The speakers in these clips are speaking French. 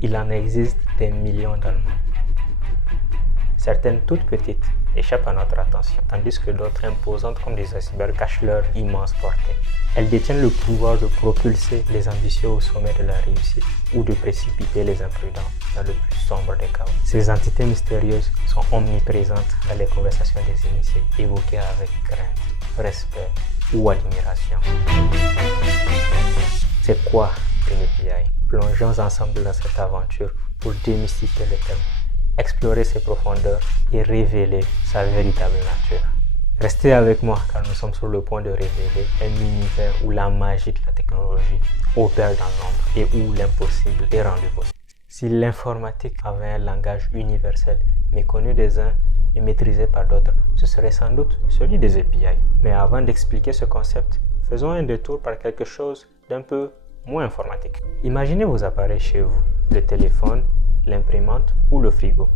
Il en existe des millions dans le monde. Certaines toutes petites échappent à notre attention, tandis que d'autres imposantes comme des icebergs cachent leur immense portée. Elles détiennent le pouvoir de propulser les ambitieux au sommet de la réussite ou de précipiter les imprudents dans le plus sombre des chaos. Ces entités mystérieuses sont omniprésentes dans les conversations des initiés, évoquées avec crainte, respect ou admiration. C'est quoi une API? Plongeons ensemble dans cette aventure pour démystifier le thème, explorer ses profondeurs et révéler sa véritable nature. Restez avec moi car nous sommes sur le point de révéler un univers où la magie de la technologie opère dans l'ombre et où l'impossible est rendu possible. Si l'informatique avait un langage universel méconnu des uns et maîtrisé par d'autres, ce serait sans doute celui des API. Mais avant d'expliquer ce concept, faisons un détour par quelque chose d'un peu moins informatique. Imaginez vos appareils chez vous, le téléphone, l'imprimante ou le frigo.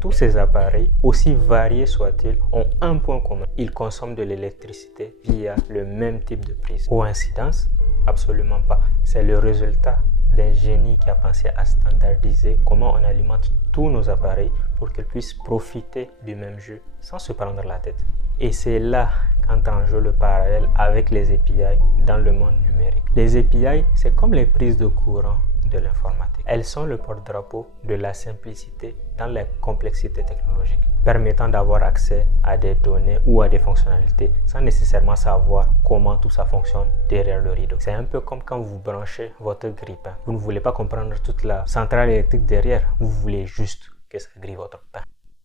Tous ces appareils, aussi variés soient-ils, ont un point commun. Ils consomment de l'électricité via le même type de prise. Coïncidence? Absolument pas. C'est le résultat d'un génie qui a pensé à standardiser comment on alimente tous nos appareils pour qu'ils puissent profiter du même jus sans se prendre la tête. Et c'est là qu'entre en jeu le parallèle avec les API dans le monde numérique. Les API, c'est comme les prises de courant de l'informatique. Elles sont le porte-drapeau de la simplicité dans la complexité technologique, permettant d'avoir accès à des données ou à des fonctionnalités sans nécessairement savoir comment tout ça fonctionne derrière le rideau. C'est un peu comme quand vous branchez votre grille-pain. Vous ne voulez pas comprendre toute la centrale électrique derrière, vous voulez juste que ça grille votre pain.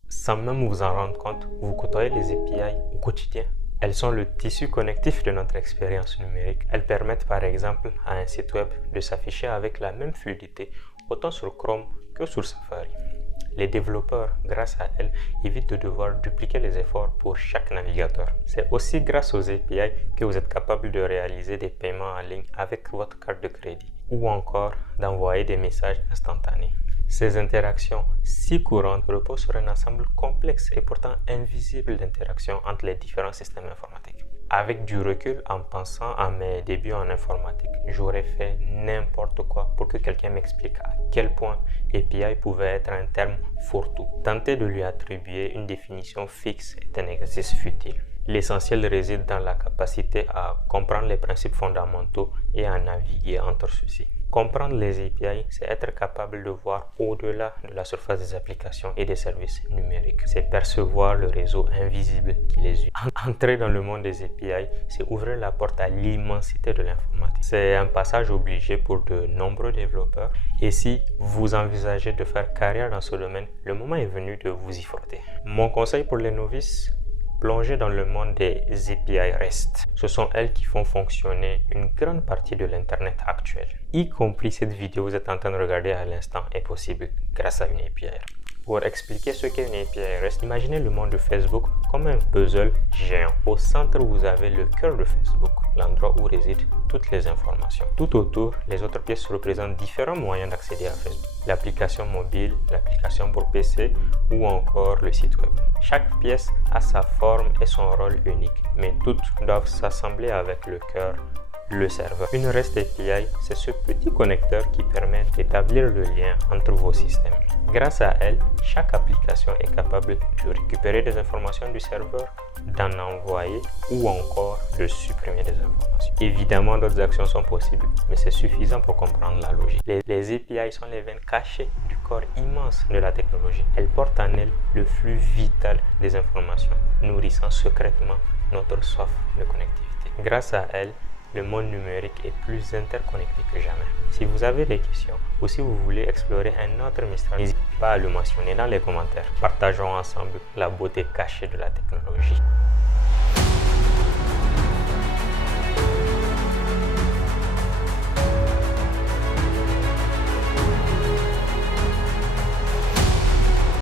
Sans même vous en rendre compte, vous côtoyez les API au quotidien. Elles sont le tissu connectif de notre expérience numérique. Elles permettent par exemple à un site web de s'afficher avec la même fluidité autant sur Chrome que sur Safari. Les développeurs, grâce à elles, évitent de devoir dupliquer les efforts pour chaque navigateur. C'est aussi grâce aux API que vous êtes capable de réaliser des paiements en ligne avec votre carte de crédit ou encore d'envoyer des messages instantanés. Ces interactions si courantes reposent sur un ensemble complexe et pourtant invisible d'interactions entre les différents systèmes informatiques. Avec du recul, en pensant à mes débuts en informatique, j'aurais fait n'importe quoi pour que quelqu'un m'explique à quel point API pouvait être un terme fourre-tout. Tenter de lui attribuer une définition fixe est un exercice futile. L'essentiel réside dans la capacité à comprendre les principes fondamentaux et à naviguer entre ceux-ci. Comprendre les API, c'est être capable de voir au-delà de la surface des applications et des services numériques. C'est percevoir le réseau invisible qui les unit. Entrer dans le monde des API, c'est ouvrir la porte à l'immensité de l'informatique. C'est un passage obligé pour de nombreux développeurs. Et si vous envisagez de faire carrière dans ce domaine, le moment est venu de vous y frotter. Mon conseil pour les novices: plongez dans le monde des API REST. Ce sont elles qui font fonctionner une grande partie de l'Internet actuel. Y compris cette vidéo que vous êtes en train de regarder à l'instant est possible grâce à une API. Pour expliquer ce qu'est une API REST, imaginez le monde de Facebook comme un puzzle géant. Au centre, vous avez le cœur de Facebook, l'endroit où résident toutes les informations. Tout autour, les autres pièces représentent différents moyens d'accéder à Facebook. L'application mobile, l'application pour PC ou encore le site web. Chaque pièce a sa forme et son rôle unique, mais toutes doivent s'assembler avec le cœur, le serveur. Une REST API, c'est ce petit connecteur qui permet d'établir le lien entre vos systèmes. Grâce à elle, chaque application est capable de récupérer des informations du serveur, d'en envoyer ou encore de supprimer des informations. Évidemment, d'autres actions sont possibles, mais c'est suffisant pour comprendre la logique. Les API sont les veines cachées du corps immense de la technologie. Elles portent en elles le flux vital des informations, nourrissant secrètement notre soif de connectivité. Grâce à elles, le monde numérique est plus interconnecté que jamais. Si vous avez des questions ou si vous voulez explorer un autre mystère, n'hésitez pas à le mentionner dans les commentaires. Partageons ensemble la beauté cachée de la technologie.